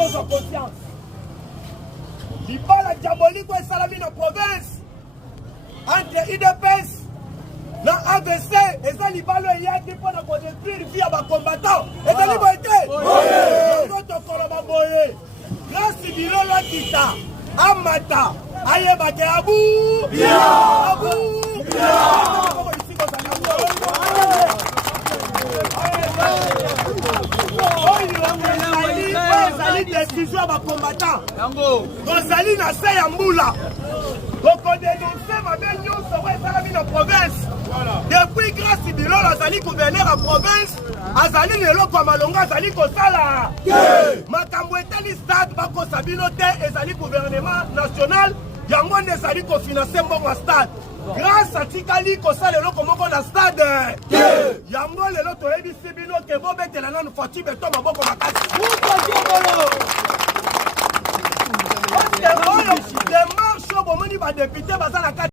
tozwa conscience. Libala diabolique et salami na province. Entre UDPS na AVC, et ça libala il y a qui pour la détruire vie à combattant. Et ça liberté. Notre colomba boye. Grâce bilolo kita. Amata. Ayeba ke abou. Abou. Décision à combattant. Rosali na se ya mbula. Donc on dénonce ma belle news sur la province. Depuis grâce Bilo azali gouverneur à province, azali lelo kwa malonga azali kosala. Makambo etali stade bako sabino te ezali gouvernement national. Yango ne ezali ko financer mbongo stade. Grâce à Tikali kosala lelo komoko na stade. Yango lelo toyebi sibino ke bobetela nanu fati beto maboko makasi. Démarche au moment où les députés